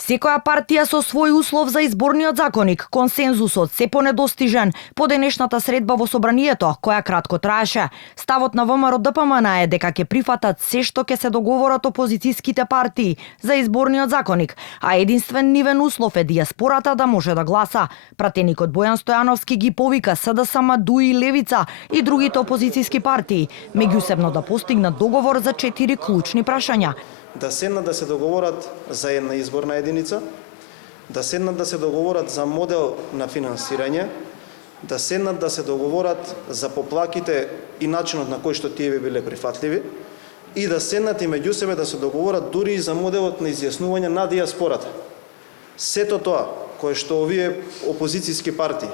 Секоја партија со свој услов за изборниот законник, консензусот се понедостижен по денешната средба во собранието, која кратко траеше. Ставот на ВМРО-ДПМН е дека ќе прифатат се што ќе се договорат опозицијските партии за изборниот законник, а единствен нивен услов е дијаспората да може да гласа. Пратеникот Бојан Стојановски ги повика СДСМ, ДУИ, Левица и другите опозицијски партии меѓусебно да постигнат договор за 4 клучни прашања. Да седнат да се договорат за една изборна единица, да седнат да се договорат за модел на финансирање, да седнат да се договорат за поплаките и начинот на кој што тие би биле прифатливи и да седнат и меѓу себе да се договорат дури и за моделот на изјаснување на дијаспората. Сето тоа кое што овие опозицијски партии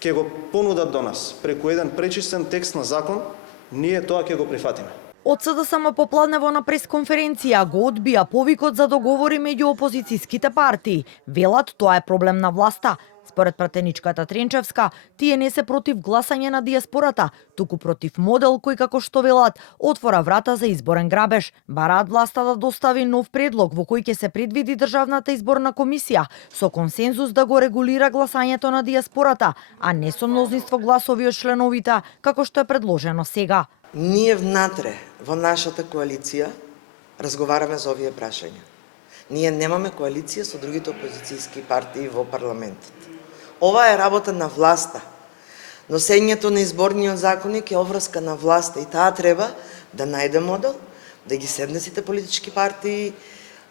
ќе го понудат до нас преку еден пречистен текст на закон, ние тоа ќе го прифатиме. Од СДСМ попладнево на пресконференција го одбија повикот за договори меѓу опозицијските партии. Велат тоа е проблем на власта. Според пратеничката Тренчевска, тие не се против гласање на дијаспората, туку против модел кој, како што велат, отвора врата за изборен грабеж. Бараат власта да достави нов предлог во кој ќе се предвиди Државната изборна комисија со консензус да го регулира гласањето на дијаспората, а не со мнозинство гласови од членовите, како што е предложено сега. Ние внатре во нашата коалиција разговараме за овие прашања. Ние немаме коалиција со другите опозицијски партии во парламентот. Ова е работа на власта. Носењето на изборниот законник е обврска на власта и таа треба да најде модел, да ги седне сите политички партии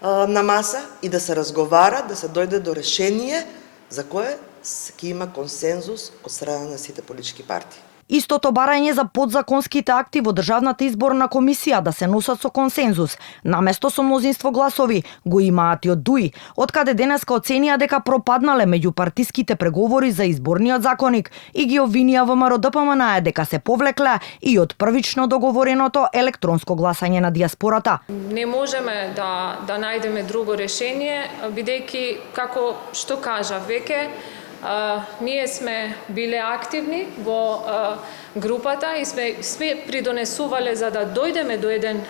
на маса и да се разговара, да се дојде до решение за кое ќе има консензус од страна на сите политички партии. Истото барање за подзаконските акти во Државната изборна комисија да се носат со консензус, наместо со мнозинство гласови, го имаат и од ДУИ, откаде денеска оценија дека пропаднале меѓупартиските преговори за изборниот законник и ги обвинија ВМРО-ДПМН дека се повлекле и од првично договореното електронско гласање на дијаспората. Не можеме да најдеме друго решение, бидејќи, како што кажа веќе, ние сме биле активни во групата и сме придонесувале за да дојдеме до еден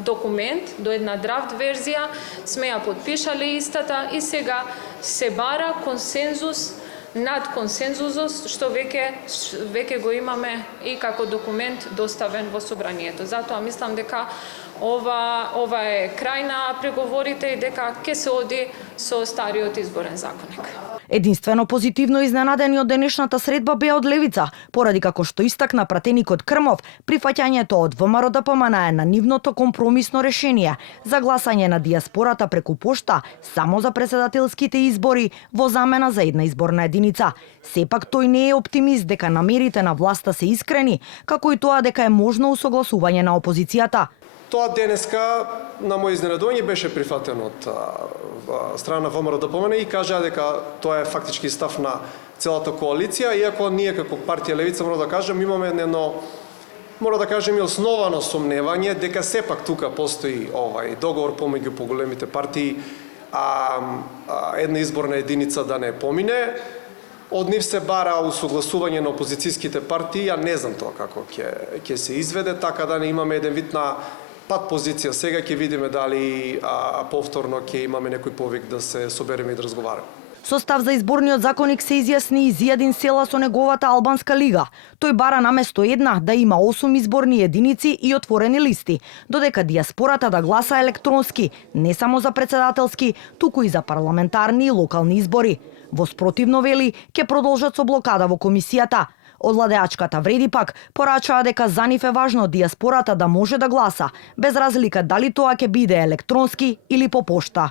документ, до една драфт верзија, сме ја подпишале истата и сега се бара консензус над консензусот што веќе го имаме и како документ доставен во собранието. Затоа мислам дека ова е крај на преговорите и дека ќе се оди со стариот изборен законник. Единствено позитивно изненадени од денешната средба беа од Левица, поради како што истакна пратеникот Крмов, прифаќањето од ВМРО-ДПМН на нивното компромисно решение за гласање на дијаспората преку пошта само за претседателските избори во замена за една изборна единица. Сепак тој не е оптимист дека намерите на власта се искрени, како и тоа дека е можно усогласување на опозицијата. Тоа денеска, на мој изненадување, беше прифатено од страна на ВМРО-ДПМН и кажа дека тоа е фактички став на целата коалиција, иако ние како партија Левица мора да кажем имаме едно и основано сомневање дека сепак тука постои договор помеѓу поголемите партии, една изборна единица да не помине. Од нив се бара усогласување на опозицијските партии, ја не знам тоа како ќе се изведе, така да не имаме еден вид на пат позиција. Сега ќе видиме дали повторно ќе имаме некој повик да се собереме и да разговараме. Состав за изборниот законник се изјасни и Зијадин Села со неговата албанска лига. Тој бара наместо една да има 8 изборни единици и отворени листи, додека дијаспората да гласа електронски, не само за претседателски, туку и за парламентарни и локални избори. Во спротивно, вели, ќе продолжат со блокада во комисијата. Од владеачката вреди пак порачаа дека за нив е важно дијаспората да може да гласа, без разлика дали тоа ќе биде електронски или по пошта.